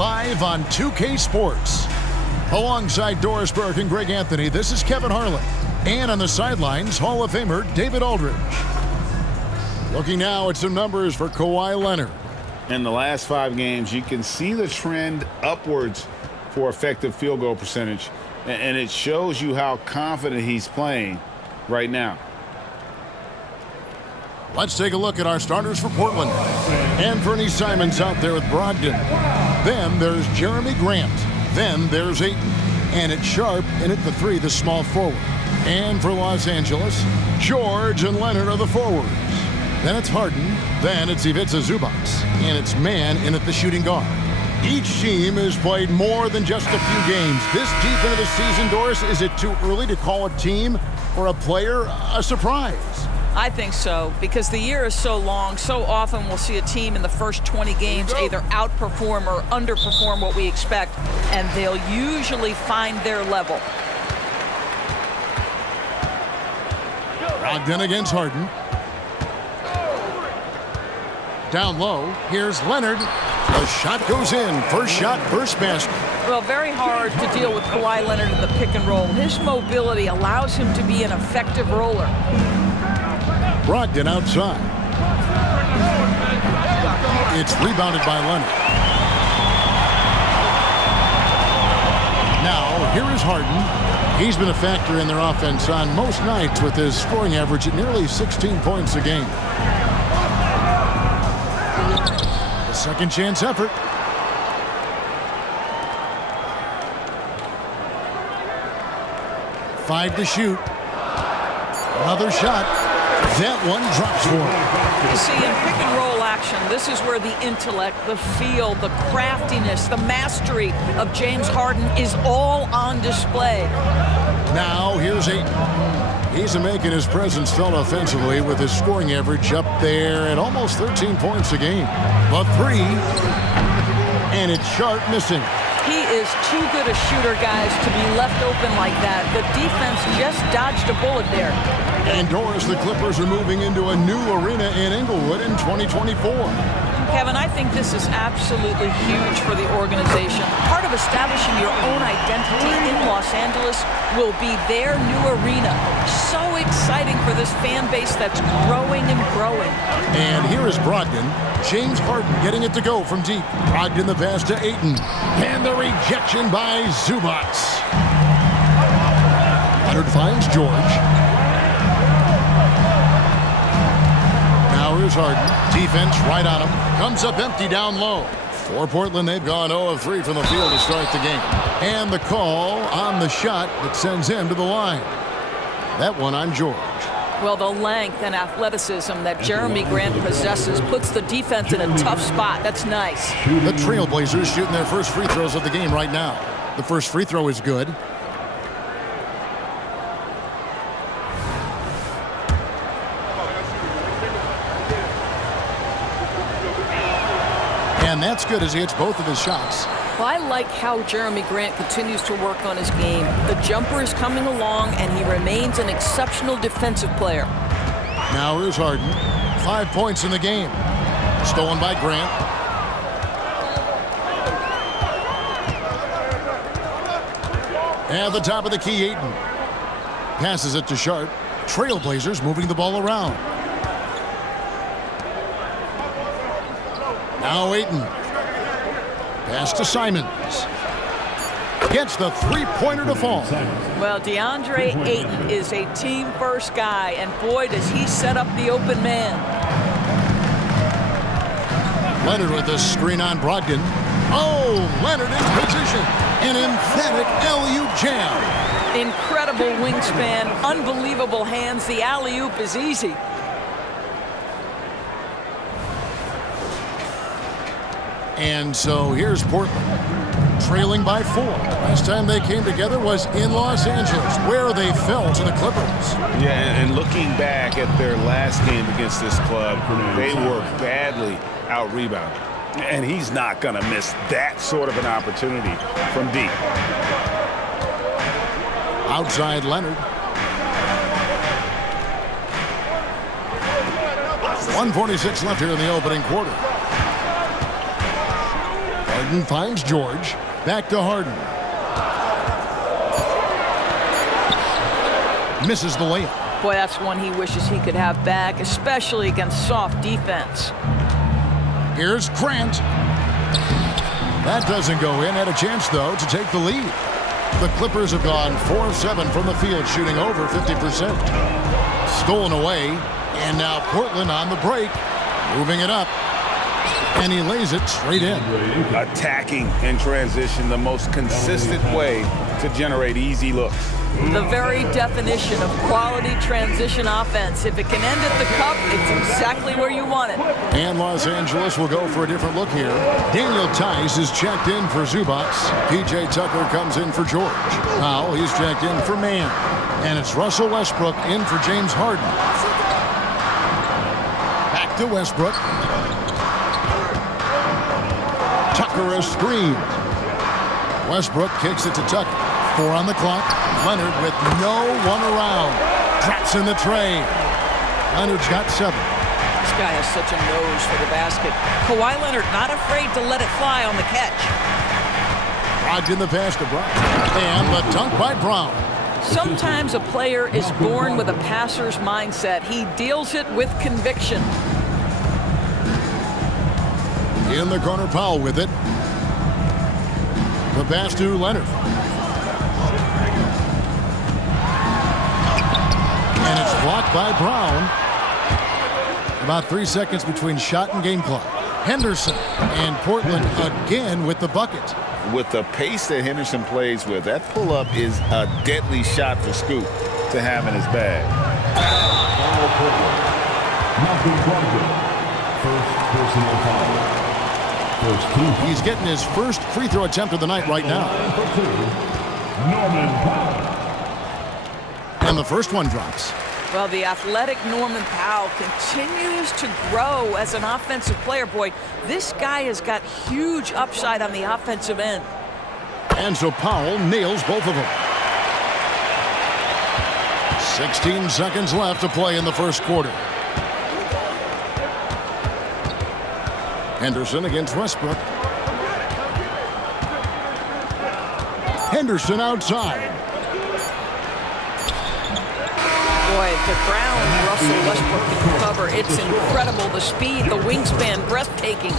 live on 2K Sports. Alongside Doris Burke and Greg Anthony, this is Kevin Harlan. And on the sidelines, Hall of Famer David Aldridge. Looking now at some numbers for Kawhi Leonard. In the last 5 games, you can see the trend upwards for effective field goal percentage. And it shows you how confident he's playing right now. Let's take a look at our starters for Portland. Anthony Simons out there with Brogdon. Then there's Jeremy Grant. Then there's Ayton. And it's Sharp in at the 3, the small forward. And for Los Angeles, George and Leonard are the forwards. Then it's Harden. Then it's Ivica Zubac. And it's Mann in at the shooting guard. Each team has played more than just a few games. This deep into the season, Doris, is it too early to call a team or a player a surprise? I think so, because the year is so long. So often we'll see a team in the first 20 games either outperform or underperform what we expect, and they'll usually find their level. Brogdon against Harden. Down low, here's Leonard. The shot goes in. First shot, first basket. Well, very hard to deal with Kawhi Leonard in the pick and roll. His mobility allows him to be an effective roller. Brogdon outside. It's rebounded by Leonard. Now, here is Harden. He's been a factor in their offense on most nights with his scoring average at nearly 16 points a game. The second chance effort. Five to shoot. Another shot. That one drops for him. You see, in pick and roll action, this is where the intellect, the feel, the craftiness, the mastery of James Harden is all on display. Now, here's Ayton. He's making his presence felt offensively with his scoring average up there at almost 13 points a game. The 3, and it's Sharp missing. He is too good a shooter, guys, to be left open like that. The defense just dodged a bullet there. And Doris, the Clippers are moving into a new arena in Inglewood in 2024. Kevin, I think this is absolutely huge for the organization. Part of establishing your own identity in Los Angeles will be their new arena. So exciting for this fan base that's growing and growing. And here is Brogdon. James Harden getting it to go from deep. Brogdon the pass to Ayton. And the rejection by Zubac. Leonard finds George. Now here's Harden. Defense right on him. Comes up empty down low. For Portland, they've gone 0 of 3 from the field to start the game. And the call on the shot that sends him to the line. That one on George. Well, the length and athleticism that Jeremy Grant possesses puts the defense in a tough spot. That's nice. The Trailblazers shooting their first free throws of the game right now. The first free throw is good. And that's good as he hits both of his shots. Well, I like how Jeremy Grant continues to work on his game. The jumper is coming along, and he remains an exceptional defensive player. Now here's Harden. 5 points in the game. Stolen by Grant. At the top of the key, Ayton. Passes it to Sharp. Trailblazers moving the ball around. Now Ayton. Pass to Simons. Gets the three-pointer to fall. Well, DeAndre Ayton is a team-first guy, and boy, does he set up the open man. Leonard with the screen on Brogdon. Oh, Leonard in position. An emphatic alley-oop jam. Incredible wingspan, unbelievable hands. The alley-oop is easy. And so here's Portland, trailing by 4. Last time they came together was in Los Angeles, where they fell to the Clippers. Yeah, and looking back at their last game against this club, they were badly out-rebounded. And he's not going to miss that sort of an opportunity from deep. Outside Leonard. 1:46 left here in the opening quarter. Harden finds George. Back to Harden. Misses the layup. Boy, that's one he wishes he could have back, especially against soft defense. Here's Grant. That doesn't go in. Had a chance, though, to take the lead. The Clippers have gone 4-7 from the field, shooting over 50%. Stolen away, and now Portland on the break, moving it up. And he lays it straight in. Attacking in transition, the most consistent way to generate easy looks. The very definition of quality transition offense. If it can end at the cup, it's exactly where you want it. And Los Angeles will go for a different look here. Daniel Tice is checked in for Zubac. P.J. Tucker comes in for George. Powell, he's checked in for Mann. And it's Russell Westbrook in for James Harden. Back to Westbrook. Tucker a screen. Westbrook kicks it to Tucker. 4 on the clock. Leonard with no one around. Drops in the tray. Leonard's got 7. This guy has such a nose for the basket. Kawhi Leonard not afraid to let it fly on the catch. Logged in the pass to Brown. And the dunk by Brown. Sometimes a player is born with a passer's mindset. He deals it with conviction. In the corner, Powell with it. The pass to Leonard. And it's blocked by Brown. About 3 seconds between shot and game clock. Henderson and Portland again with the bucket. With the pace that Henderson plays with, that pull-up is a deadly shot for Scoop to have in his bag. He's getting his first free throw attempt of the night right now. And the first one drops. Well, the athletic Norman Powell continues to grow as an offensive player. Boy, this guy has got huge upside on the offensive end. And so Powell nails both of them. 16 seconds left to play in the first quarter. Henderson against Westbrook. Henderson outside. Boy, the ground Russell Westbrook can cover. It's incredible. The speed, the wingspan, breathtaking.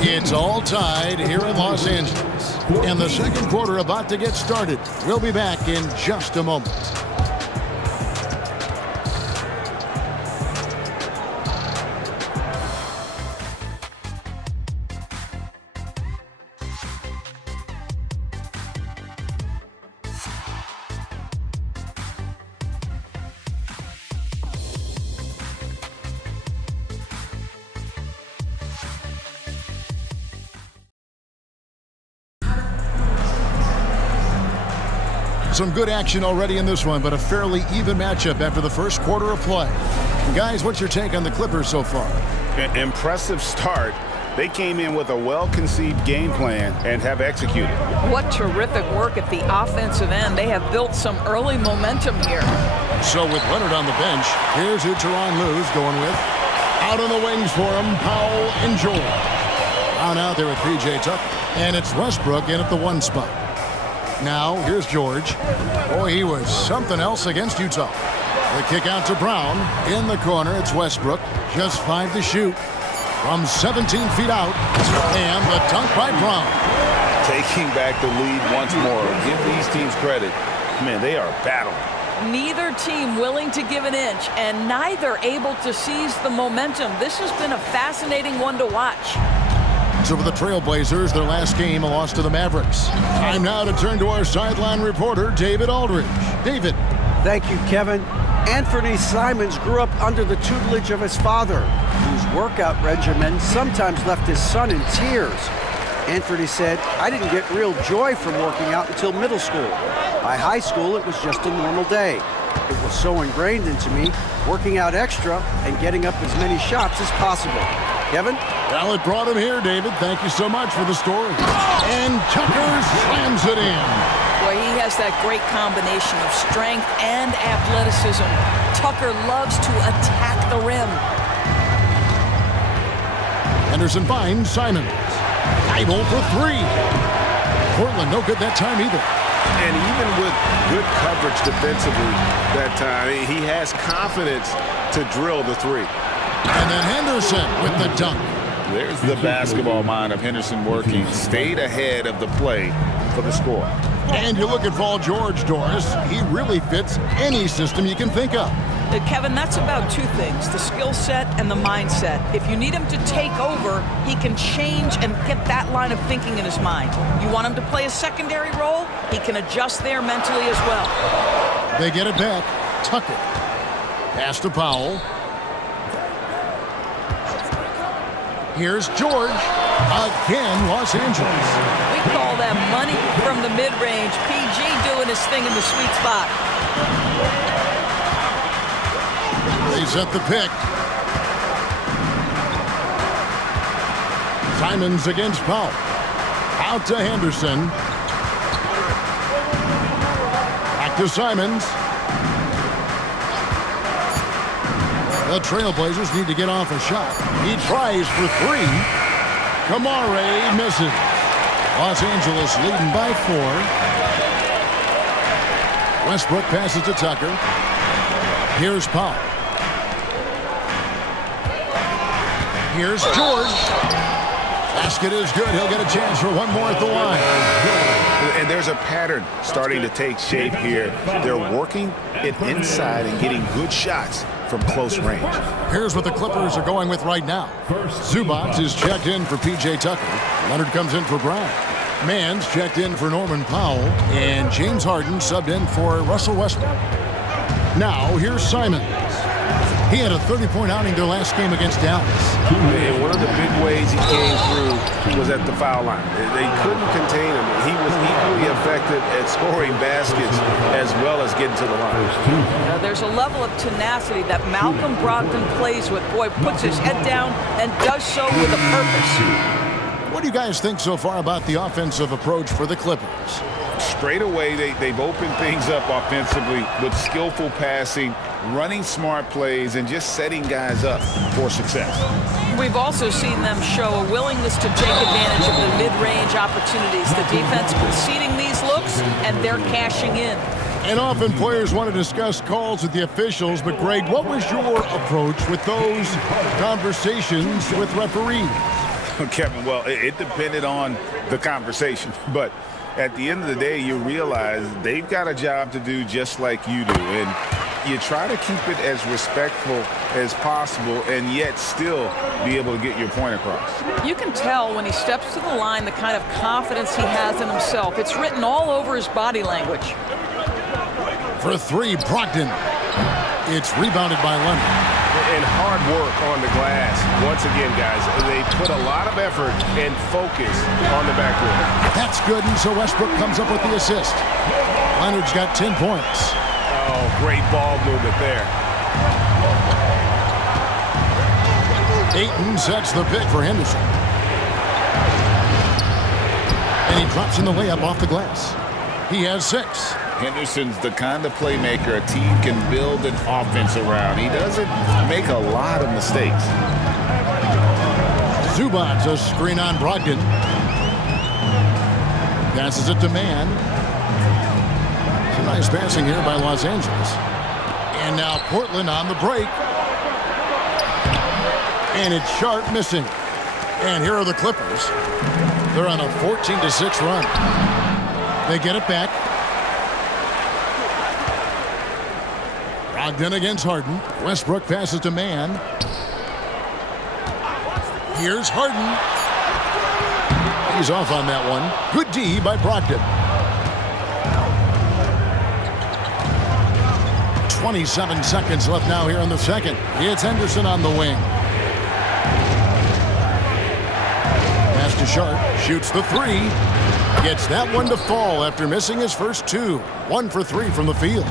It's all tied here in Los Angeles. And the second quarter about to get started. We'll be back in just a moment. Some good action already in this one, but a fairly even matchup after the first quarter of play. Guys, what's your take on the Clippers so far? An impressive start. They came in with a well-conceived game plan and have executed. What terrific work at the offensive end. They have built some early momentum here. So with Leonard on the bench, here's who Tyronn Lue's going with. Out on the wings for him, Powell and George. Out there with P.J. Tucker. And it's Westbrook in at the 1 spot. Now, here's George. Boy, he was something else against Utah. The kick out to Brown. In the corner, it's Westbrook. Just 5 to shoot. From 17 feet out. And the dunk by Brown. Taking back the lead once more. Give these teams credit. Man, they are battling. Neither team willing to give an inch, and neither able to seize the momentum. This has been a fascinating one to watch. So for the Trailblazers, their last game, a loss to the Mavericks. Time now to turn to our sideline reporter, David Aldridge. David. Thank you, Kevin. Anthony Simons grew up under the tutelage of his father, whose workout regimen sometimes left his son in tears. Anthony said, "I didn't get real joy from working out until middle school. By high school, it was just a normal day. It was so ingrained into me, working out extra and getting up as many shots as possible." Kevin? Well, it brought him here, David. Thank you so much for the story. And Tucker slams it in. Boy, he has that great combination of strength and athleticism. Tucker loves to attack the rim. Henderson finds Simons. idle for three. Portland no good that time either. And even with good coverage defensively that time, he has confidence to drill the three. And then Henderson with the dunk. There's the basketball mind of Henderson working. Stayed ahead of the play for the score. And you look at Paul George, Doris. He really fits any system you can think of. Kevin, that's about two things, the skill set and the mindset. If you need him to take over, he can change and get that line of thinking in his mind. You want him to play a secondary role, he can adjust there mentally as well. They get it back. Tucker. Pass to Powell. Here's George. Again, Los Angeles. We call that money from the mid-range. PG doing his thing in the sweet spot. They set the pick. Simons against Powell. Out to Henderson. Back to Simons. The Trailblazers need to get off a shot. He tries for three. Kamare misses. Los Angeles leading by 4. Westbrook passes to Tucker. Here's Powell. Here's George. Basket is good. He'll get a chance for one more at the line. And there's a pattern starting to take shape here. They're working it inside and getting good shots from close range. Here's what the Clippers are going with right now. Zubac is checked in for P.J. Tucker. Leonard comes in for Brown. Mann's checked in for Norman Powell. And James Harden subbed in for Russell Westbrook. Now, here's Simons. He had a 30-point outing their last game against Dallas. And one of the big ways he came through was at the foul line. They couldn't contain him. He was equally effective at scoring baskets as well as getting to the line. There's a level of tenacity that Malcolm Brogdon plays with. Boy, puts his head down and does so with a purpose. What do you guys think so far about the offensive approach for the Clippers? Straight away, they've opened things up offensively with skillful passing, running smart plays, and just setting guys up for success. We've also seen them show a willingness to take advantage of the mid-range opportunities. The defense conceding these looks, and they're cashing in. And often players want to discuss calls with the officials, but Greg, what was your approach with those conversations with referees? Kevin, well, it depended on the conversation, but at the end of the day, you realize they've got a job to do just like you do, and you try to keep it as respectful as possible and yet still be able to get your point across. You can tell when he steps to the line the kind of confidence he has in himself. It's written all over his body language. For three, Brogdon. It's rebounded by Leonard. And hard work on the glass. Once again, guys, they put a lot of effort and focus on the backboard. That's good, and so Westbrook comes up with the assist. Leonard's got 10 points. Oh, great ball movement there. Ayton sets the pick for Henderson. And he drops in the layup off the glass. He has 6. Henderson's the kind of playmaker a team can build an offense around. He doesn't make a lot of mistakes. Zubac, a screen on Brogdon. Passes it to Mann. Some nice passing here by Los Angeles. And now Portland on the break. And it's Sharp missing. And here are the Clippers. They're on a 14-6 run. They get it back. Brogdon against Harden. Westbrook passes to Mann. Here's Harden. He's off on that one. Good D by Brogdon. 27 seconds left now here in the second. It's Henderson on the wing. Pass to Sharp. Shoots the 3. Gets that one to fall after missing his first 2. 1 for 3 from the field.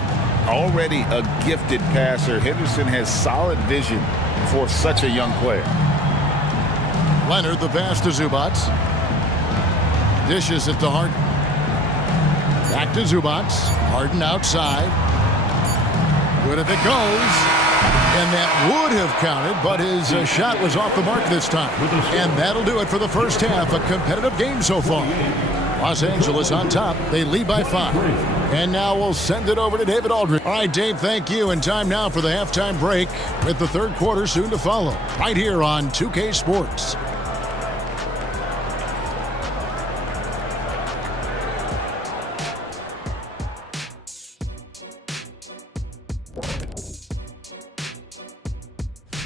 Already a gifted passer, Henderson has solid vision for such a young player. Leonard, the pass to Zubac. Dishes it to Harden. Back to Zubac. Harden outside. Good if it goes. And that would have counted, but his shot was off the mark this time. And that'll do it for the first half. A competitive game so far. Los Angeles on top. They lead by 5. And now we'll send it over to David Aldridge. All right, Dave, thank you. And time now for the halftime break with the third quarter soon to follow. Right here on 2K Sports.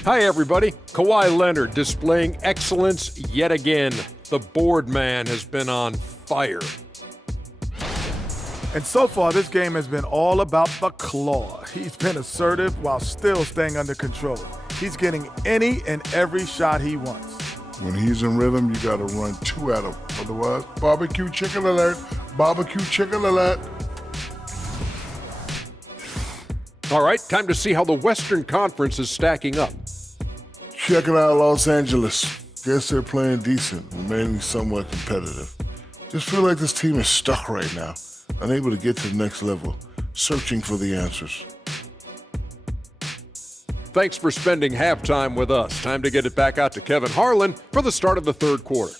Hi, everybody. Kawhi Leonard displaying excellence yet again. The board man has been on fire. And so far, this game has been all about the claw. He's been assertive while still staying under control. He's getting any and every shot he wants. When he's in rhythm, you got to run 2 at him. Otherwise, barbecue chicken alert, barbecue chicken alert. All right, time to see how the Western Conference is stacking up. Check it out, Los Angeles. Guess they're playing decent, remaining somewhat competitive. Just feel like this team is stuck right now, unable to get to the next level, searching for the answers. Thanks for spending halftime with us. Time to get it back out to Kevin Harlan for the start of the third quarter.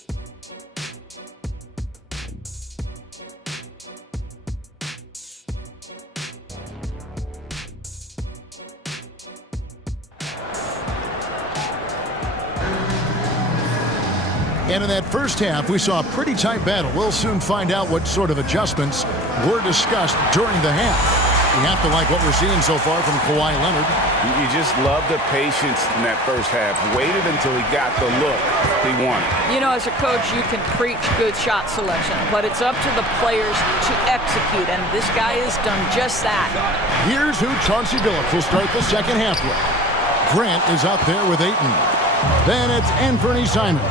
And in that first half, we saw a pretty tight battle. We'll soon find out what sort of adjustments were discussed during the half. We have to like what we're seeing so far from Kawhi Leonard. You just love the patience in that first half. Waited until he got the look he wanted. You know, as a coach, you can preach good shot selection, but it's up to the players to execute, and this guy has done just that. Here's who Chauncey Billups will start the second half with. Grant is out there with Ayton. Then it's Anthony Simons.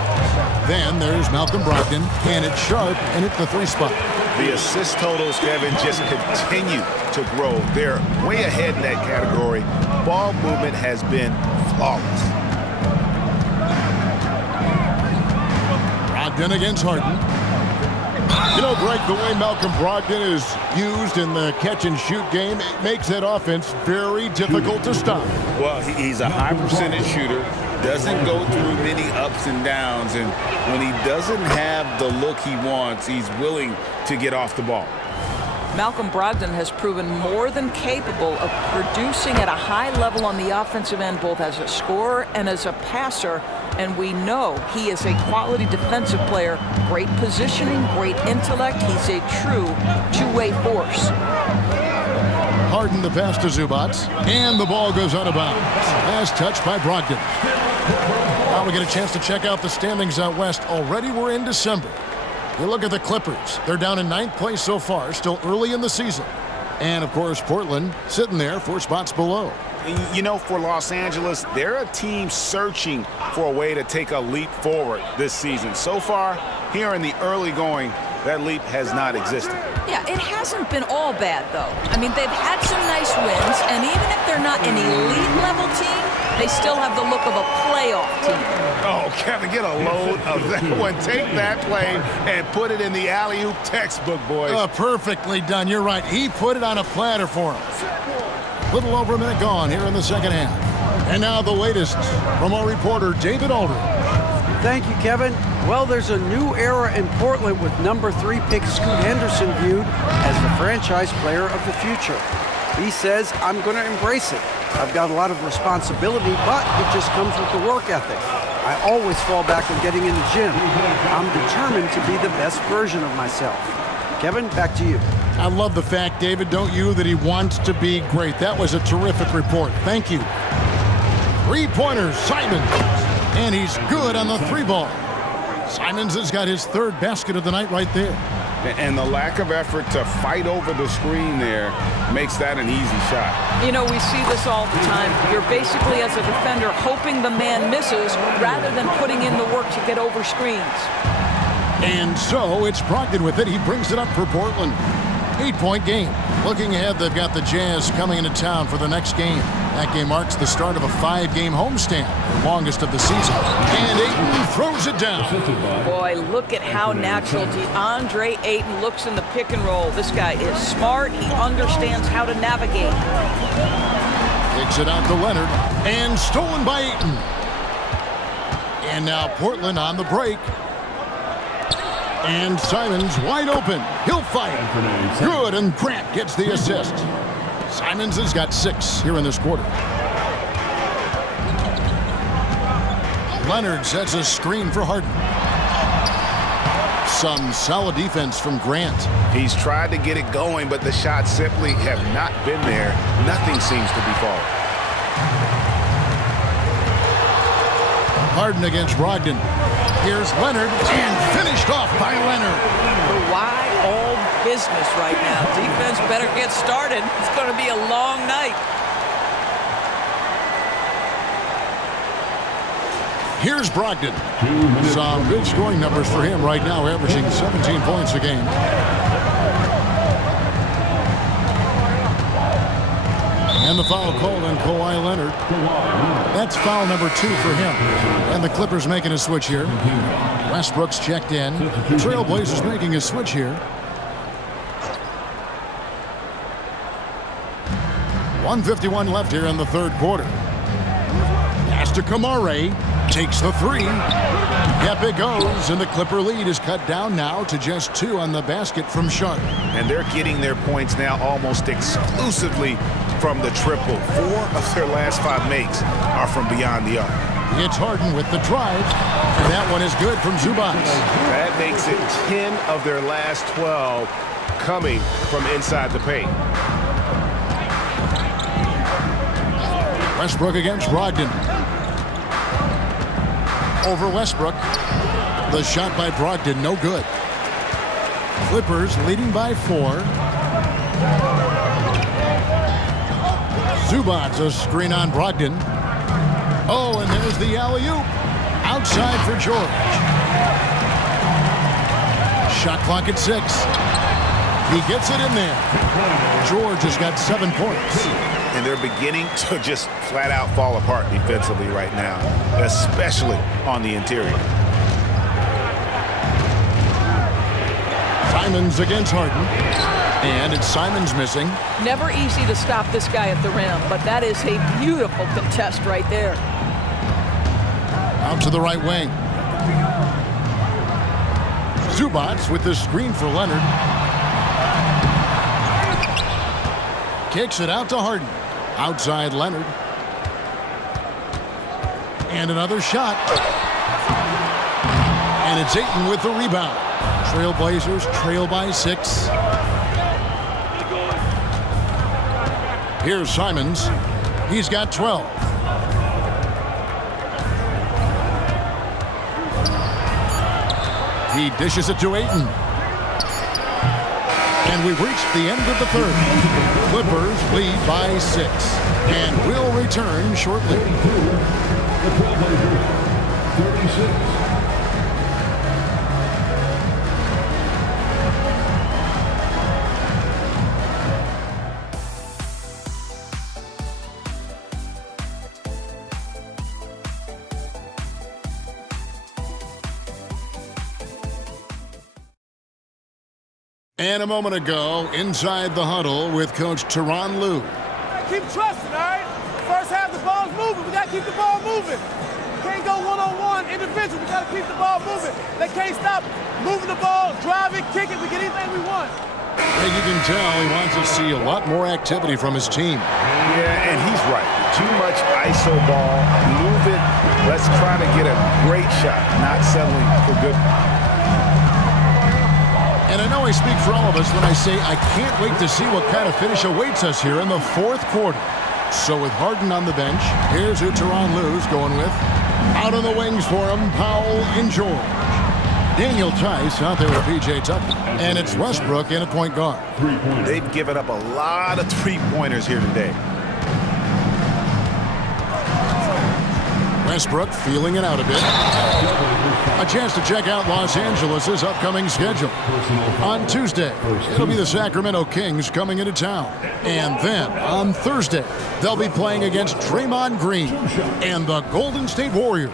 Then there's Malcolm Brogdon, and it's Sharp and at the 3 spot. The assist totals, Kevin, just continue to grow. They're way ahead in that category. Ball movement has been flawless. Brogdon against Harden. You know, Greg, the way Malcolm Brogdon is used in the catch-and-shoot game, it makes that offense very difficult to stop. Well, he's a high percentage shooter, doesn't go through many ups and downs, and when he doesn't have the look he wants, he's willing to get off the ball. Malcolm Brogdon has proven more than capable of producing at a high level on the offensive end, both as a scorer and as a passer. And we know he is a quality defensive player, great positioning, great intellect. He's a true two-way force. Harden the pass to Zubac, and the ball goes out of bounds. As touched by Brogdon. Now we get a chance to check out the standings out west. Already we're in December. You look at the Clippers. They're down in 9th place so far, still early in the season. And, of course, Portland sitting there 4 spots below. You know, for Los Angeles, they're a team searching for a way to take a leap forward this season. So far, here in the early going, that leap has not existed. Yeah, it hasn't been all bad, though. I mean, they've had some nice wins, and even if they're not an elite-level team, they still have the look of a playoff team. Oh, Kevin, get a load of that one. Take that play and put it in the alley-oop textbook, boys. Perfectly done. You're right. He put it on a platter for him. Little over a minute gone here in the second half. And now the latest from our reporter, David Aldridge. Thank you, Kevin. Well, there's a new era in Portland with number 3 pick Scoot Henderson viewed as the franchise player of the future. He says, I'm going to embrace it. I've got a lot of responsibility, but it just comes with the work ethic. I always fall back on getting in the gym. I'm determined to be the best version of myself. Kevin, back to you. I love the fact, David, don't you, that he wants to be great. That was a terrific report. Thank you. 3-pointers, Simons. And he's good on the 3-ball. Simons has got his 3rd basket of the night right there. And the lack of effort to fight over the screen there makes that an easy shot. You know, we see this all the time. You're basically, as a defender, hoping the man misses rather than putting in the work to get over screens. And so it's Brogdon with it. He brings it up for Portland. 8-point game. Looking ahead, they've got the Jazz coming into town for the next game. That game marks the start of a 5-game homestand, the longest of the season. And Ayton throws it down. Boy, look at how natural DeAndre Ayton looks in the pick and roll. This guy is smart. He understands how to navigate. Kicks it out to Leonard. And stolen by Ayton. And now Portland on the break. And Simons wide open. He'll fight. Good, and Grant gets the assist. Simons has got 6 here in this quarter. Leonard sets a screen for Harden. Some solid defense from Grant. He's tried to get it going, but the shots simply have not been there. Nothing seems to be falling. Harden against Brogdon. Here's Leonard, and finished off by Leonard. Why all business right now? Defense better get started. It's going to be a long night. Here's Brogdon. Some good scoring numbers for him right now, averaging 17 points a game. And the foul called on Kawhi Leonard. That's foul number 2 for him. And the Clippers making a switch here. Westbrook's checked in. Trailblazers making a switch here. 1:51 left here in the third quarter. Pass to Kamare. Takes the 3. Yep, it goes, and the Clipper lead is cut down now to just 2 on the basket from Sharp. And they're getting their points now almost exclusively from the triple. 4 of their last 5 makes are from beyond the arc. It's Harden with the drive, and that one is good from Zubac. That makes it 10 of their last 12 coming from inside the paint. Westbrook against Brogdon. Over Westbrook. The shot by Brogdon, no good. Clippers leading by 4. Zubac, a screen on Brogdon. Oh, and there's the alley-oop. Outside for George. Shot clock at 6. He gets it in there. George has got 7 points. And they're beginning to just flat out fall apart defensively right now, especially on the interior. Simons against Harden. And it's Simons missing. Never easy to stop this guy at the rim, but that is a beautiful contest right there. Out to the right wing. Zubac with the screen for Leonard. Kicks it out to Harden. Outside Leonard. And another shot. And it's Ayton with the rebound. Trailblazers trail by 6. Here's Simons. He's got 12. He dishes it to Ayton. And we've reached the end of the third. Clippers lead by 6. And will return shortly. And a moment ago, inside the huddle with Coach Tyronn Lue. Keep trusting, all right? First half, the ball's moving. We got to keep the ball moving. We can't go one-on-one individual. We got to keep the ball moving. They can't stop moving the ball, drive it, kick it. We get anything we want. And you can tell he wants to see a lot more activity from his team. Yeah, and he's right. Too much ISO ball. Move it. Let's try to get a great shot, not settling for good. And I know I speak for all of us when I say I can't wait to see what kind of finish awaits us here in the fourth quarter. So with Harden on the bench, here's who Tyronn Lue's going with. Out on the wings for him, Powell and George. Daniel Tice out there with P.J. Tucker. And it's Westbrook in at point guard. They've given up a lot of three-pointers here today. Westbrook feeling it out a bit. A chance to check out Los Angeles' upcoming schedule. On Tuesday, it'll be the Sacramento Kings coming into town. And then on Thursday, they'll be playing against Draymond Green and the Golden State Warriors.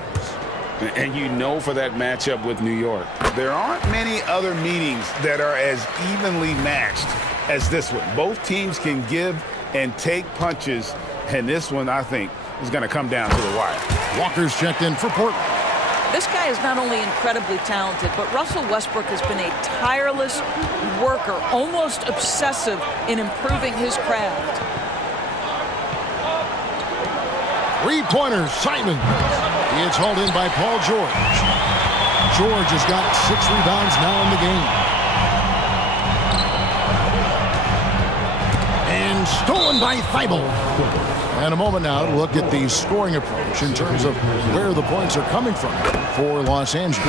And you know for that matchup with New York, there aren't many other meetings that are as evenly matched as this one. Both teams can give and take punches, and this one, I think, is going to come down to the wire. Walker's checked in for Portland. This guy is not only incredibly talented, but Russell Westbrook has been a tireless worker, almost obsessive in improving his craft. Three-pointer, Simon. He is hauled in by Paul George. George has got 6 rebounds now in the game. And stolen by Thibault. And a moment now to look at the scoring approach in terms of where the points are coming from for Los Angeles.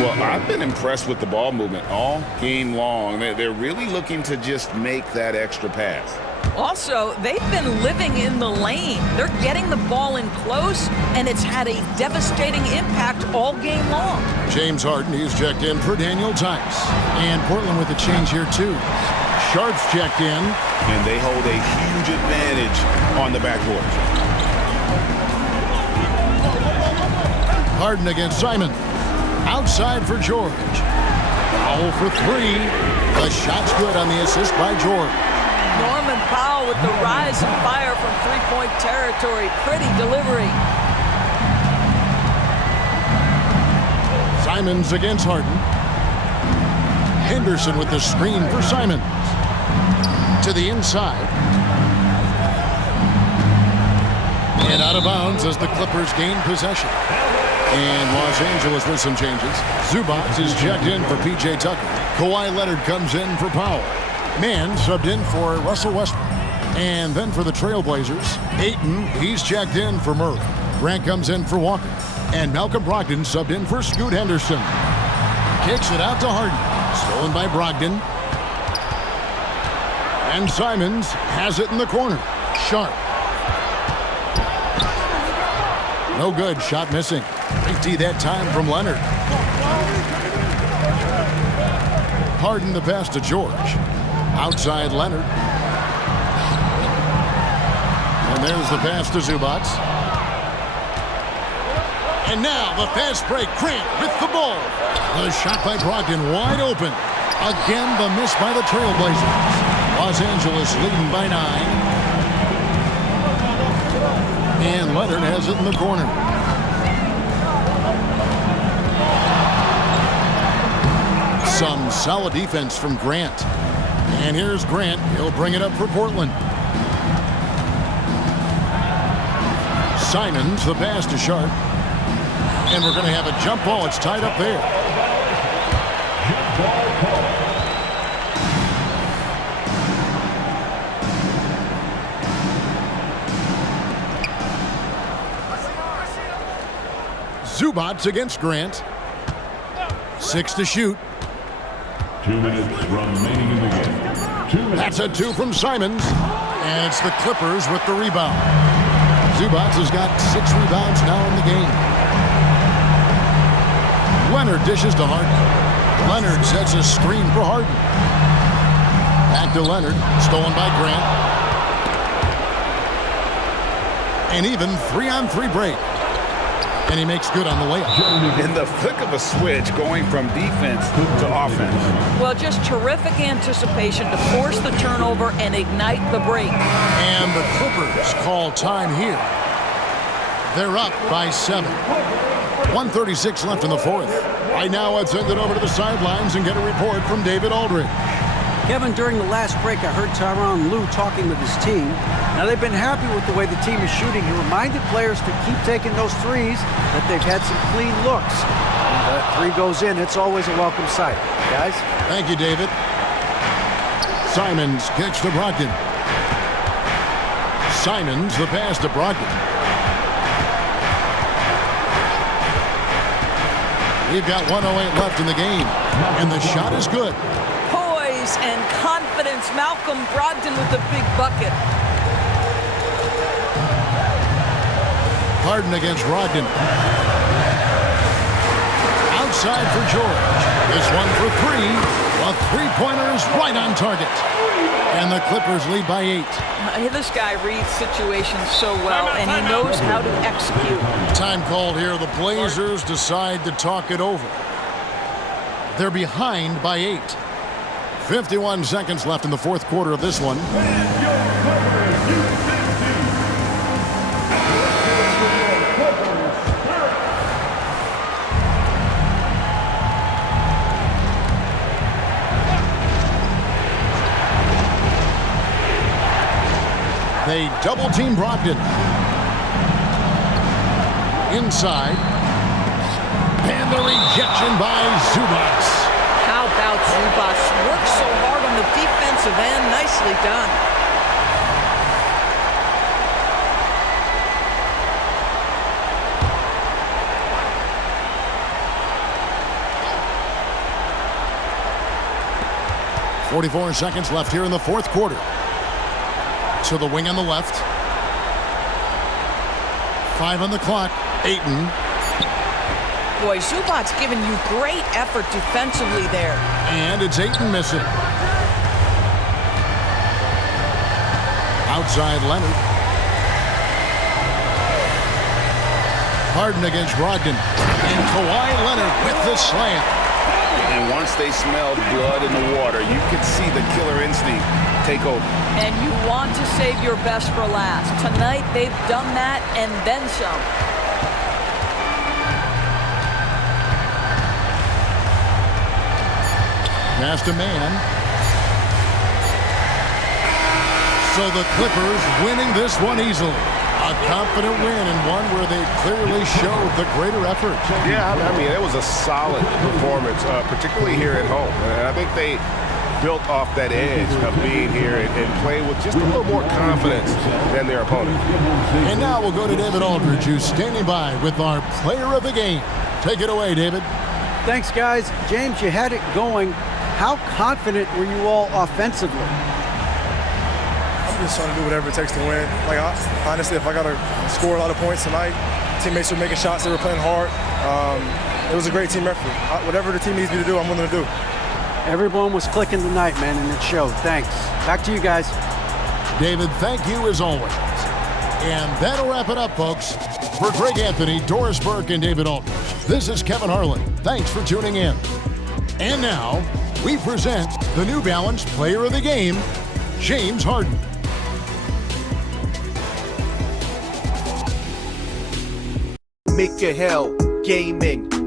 Well, I've been impressed with the ball movement all game long. They're really looking to just make that extra pass. Also, they've been living in the lane. They're getting the ball in close, and it's had a devastating impact all game long. James Harden, he's checked in for Daniel Tice. And Portland with a change here, too. Sharp's checked in. And they hold a huge advantage on the backboard. Harden against Simon. Outside for George. Powell for 3. The shot's good on the assist by George. Norman Powell with the rise and fire from three-point territory. Pretty delivery. Simons against Harden. Henderson with the screen for Simons. To the inside. And out of bounds as the Clippers gain possession. And Los Angeles with some changes. Zubac is checked in for P.J. Tucker. Kawhi Leonard comes in for Powell. Mann subbed in for Russell Westbrook. And then for the Trailblazers, Ayton, he's checked in for Murray. Grant comes in for Walker. And Malcolm Brogdon subbed in for Scoot Henderson. Kicks it out to Harden. Stolen by Brogdon. And Simons has it in the corner. Sharp. No good. Shot missing. 50 that time from Leonard. Harden the pass to George. Outside Leonard. And there's the pass to Zubac. And now the fast break. Grant with the ball. The shot by Brogdon wide open. Again the miss by the Trailblazers. Los Angeles leading by 9. And Leonard has it in the corner. Some solid defense from Grant. And here's Grant. He'll bring it up for Portland. Simons, the pass to Sharp. And we're going to have a jump ball. It's tied up there. Zubac against Grant. 6 to shoot. 2 minutes remaining in the game. 2 minutes. That's a 2 from Simons. And it's the Clippers with the rebound. Zubac has got 6 rebounds now in the game. Leonard dishes to Harden. Leonard sets a screen for Harden. Back to Leonard. Stolen by Grant. An even 3-on-3 break. And he makes good on the layup. In the flick of a switch, going from defense to offense. Well, just terrific anticipation to force the turnover and ignite the break. And the Clippers call time here. They're up by 7. 1:36 left in the fourth. Right now, let's send it over to the sidelines and get a report from David Aldridge. Kevin, during the last break, I heard Tyronn Lue talking with his team. Now, they've been happy with the way the team is shooting. He reminded players to keep taking those threes, that they've had some clean looks. When the 3 goes in, it's always a welcome sight. Guys? Thank you, David. Simons kicks to Brogdon. Simons, the pass to Brogdon. We've got 1:08 left in the game, and the shot is good. Poise and confidence. Malcolm Brogdon with the big bucket. Harden against Brogdon. Outside for George. This one for 3. A three-pointer is right on target. And the Clippers lead by 8. This guy reads situations so well, and he knows how to execute. Time called here. The Blazers decide to talk it over. They're behind by 8. 51 seconds left in the fourth quarter of this one. They double-team Brogdon. Inside. And the rejection by Zubac. How about Zubac? Worked so hard on the defensive end. Nicely done. .44 seconds left here in the fourth quarter. To the wing on the left. 5 on the clock. Ayton. Boy, Zubac's giving you great effort defensively there. And it's Ayton missing. Outside Leonard. Harden against Brogdon. And Kawhi Leonard with the slam. And once they smelled blood in the water, you could see the killer instinct take over. And you want to save your best for last. Tonight, they've done that and then some. Pass to man. So the Clippers winning this one easily. A confident win and one where they clearly showed the greater effort. Yeah, I mean, it was a solid performance, particularly here at home. And I think they built off that edge of being here and playing with just a little more confidence than their opponent. And now we'll go to David Aldridge, who's standing by with our player of the game. Take it away, David. Thanks, guys. James, you had it going. How confident were you all offensively? I'm just trying to do whatever it takes to win. Like, honestly, if I got to score a lot of points tonight, teammates were making shots, they were playing hard. It was a great team effort. Whatever the team needs me to do, I'm willing to do. Everyone was clicking tonight, man, and it showed. Thanks. Back to you guys. David, thank you as always. And that'll wrap it up, folks. For Greg Anthony, Doris Burke, and David Aldridge, this is Kevin Harlan. Thanks for tuning in. And now, we present the New Balance Player of the Game, James Harden. Make your hell gaming.